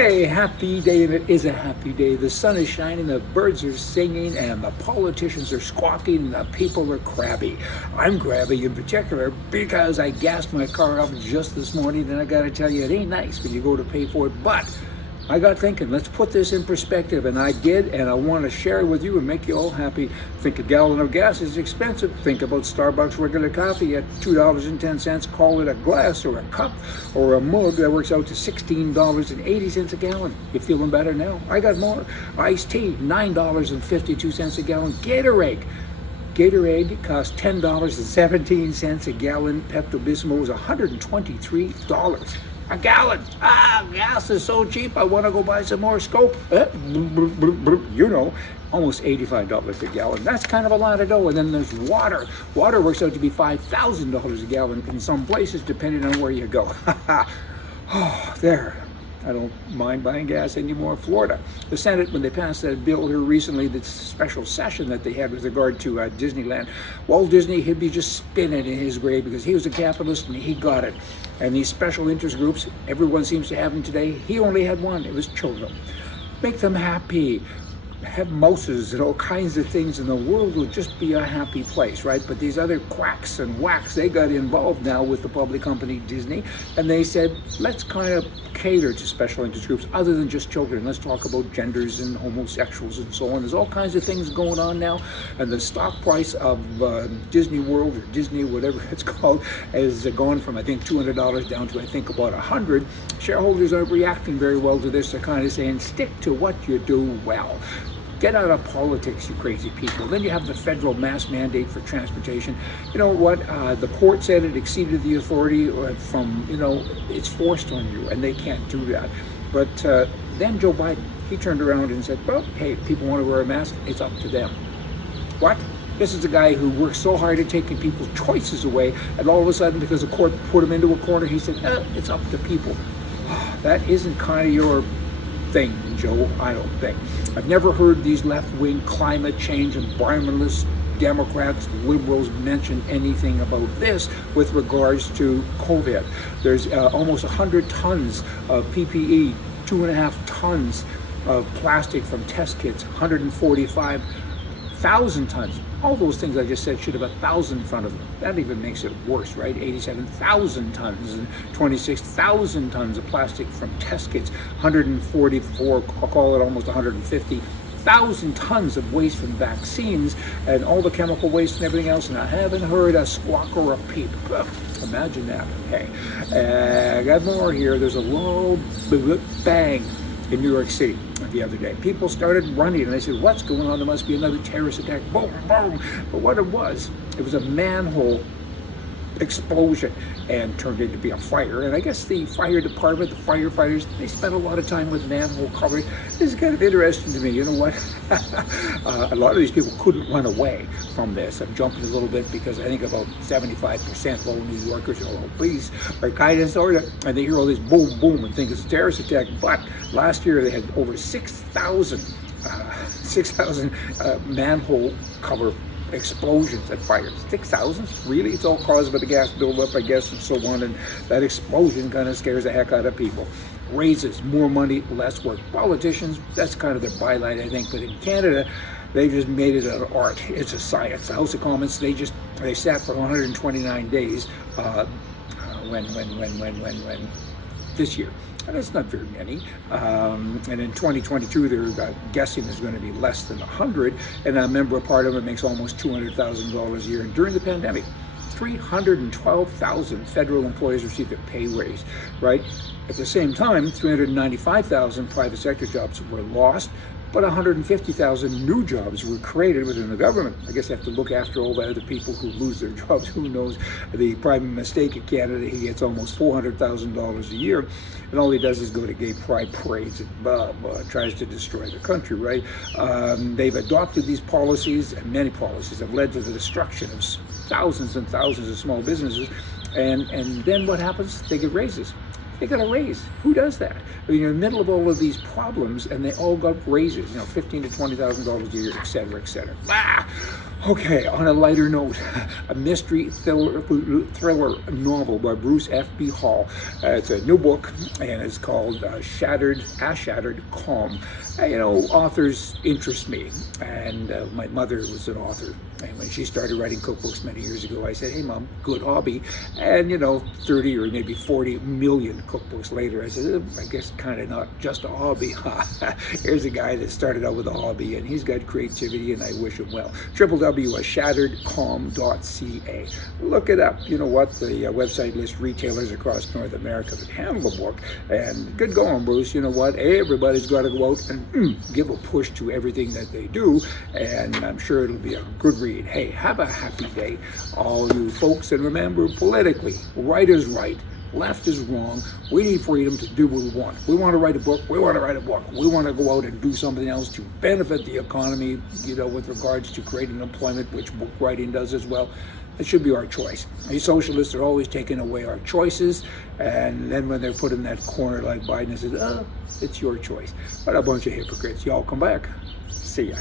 Hey, happy day, and it is a happy day. The sun is shining, the birds are singing, and the politicians are squawking, and the people are crabby. I'm crabby in particular because I gassed my car up just this morning, and I gotta tell you, it ain't nice when you go to pay for it, but I got thinking, let's put this in perspective, and I did, and I want to share it with you and make you all happy. Think a gallon of gas is expensive. Think about Starbucks regular coffee at $2.10. Call it a glass or a cup or a mug. That works out to $16.80 a gallon. You feeling better now? I got more. Iced tea, $9.52 a gallon. Gatorade cost $10.17 a gallon. Pepto-Bismol was $123 a gallon. Gas is so cheap, I want to go buy some more Scope. You know, almost $85 a gallon. That's kind of a lot of dough. And then there's water. Water works out to be $5,000 a gallon in some places, depending on where you go. Oh, there. I don't mind buying gas anymore. Florida, the Senate, when they passed that bill here recently, this special session that they had with regard to Disneyland, Walt Disney, he'd be just spinning in his grave because he was a capitalist and he got it. And these special interest groups, everyone seems to have them today. He only had one. It was children. Make them happy. Have mouses and all kinds of things, and the world will just be a happy place, right? But these other quacks and whacks, they got involved now with the public company Disney, and they said, let's kind of cater to special interest groups other than just children. Let's talk about genders and homosexuals and so on. There's all kinds of things going on now, and the stock price of Disney World or Disney, whatever it's called, has gone from I think $200 down to I think about $100. Shareholders aren't reacting very well to this. They're kind of saying, stick to what you do well. Get out of politics, you crazy people. Then you have the federal mask mandate for transportation. You know what? The court said it exceeded the authority from, it's forced on you, and they can't do that. But then Joe Biden, he turned around and said, well, hey, if people want to wear a mask, it's up to them. What? This is a guy who works so hard at taking people's choices away, and all of a sudden, because the court put him into a corner, he said, it's up to people. That isn't kind of your thing, Joe, I don't think. I've never heard these left-wing climate change environmentalist Democrats, liberals mention anything about this with regards to COVID. There's almost 100 tons of PPE, 2.5 tons of plastic from test kits, 145,000 tons. All those things I just said should have 1,000 in front of them. That even makes it worse, right? 87,000 tons and 26,000 tons of plastic from test kits, 144, I'll call it almost 150,000 tons of waste from vaccines and all the chemical waste and everything else. And I haven't heard a squawk or a peep. Imagine that. Okay. I got more here. There's a low bang in New York City the other day. People started running and they said, what's going on? There must be another terrorist attack. Boom, boom. But what it was a manhole explosion and turned into be a fire. And I guess the fire department, the firefighters, they spent a lot of time with manhole covering. This is kind of interesting to me. You know what? A lot of these people couldn't run away from this. I'm jumping a little bit because I think about 75% of all New Yorkers are obese or kind of sort of, and they hear all this boom, boom and think it's a terrorist attack. But last year they had over 6,000 manhole cover explosions at fires. 6,000? Really? It's all caused by the gas buildup, I guess, and so on. And that explosion kind of scares the heck out of people. Raises, more money, less work. Politicians, that's kind of their byline, I think. But in Canada, they just made it an art. It's a science. The House of Commons, they sat for 129 days when this year. And it's not very many. And in 2022, they're guessing there's going to be less than 100. And I remember a part of it makes almost $200,000 a year. And during the pandemic, 312,000 federal employees received a pay raise, right? At the same time, 395,000 private sector jobs were lost, but 150,000 new jobs were created within the government. I guess they have to look after all the other people who lose their jobs. Who knows? The prime mistake in Canada, he gets almost $400,000 a year, and all he does is go to gay pride parades and tries to destroy the country, right? They've adopted these policies, and many policies have led to the destruction of thousands and thousands of small businesses, and then what happens? They get raises. They got a raise. Who does that? I mean, you're in the middle of all of these problems, and they all got raises. $15,000 to $20,000 a year, et cetera, et cetera. Okay, on a lighter note, a mystery thriller novel by Bruce F.B. Hall. It's a new book, and it's called Shattered Calm. Authors interest me, and my mother was an author. And when she started writing cookbooks many years ago, I said, "Hey, Mom, good hobby." And 30 or maybe 40 million cookbooks later, I said, "I guess kind of not just a hobby." Here's a guy that started out with a hobby, and he's got creativity, and I wish him well. www.shatteredcalm.ca. Look it up. You know what? The website lists retailers across North America that handle the book. And good going, Bruce. You know what? Everybody's got to go out and give a push to everything that they do, and I'm sure it'll be a good read. Hey, have a happy day, all you folks, and remember, politically, right is right, left is wrong. We need freedom to do what we want. We want to write a book, we want to write a book. We want to go out and do something else to benefit the economy, with regards to creating employment, which book writing does as well. It should be our choice. These socialists are always taking away our choices, and then when they're put in that corner like Biden, it says, it's your choice. What a bunch of hypocrites. Y'all come back. See ya.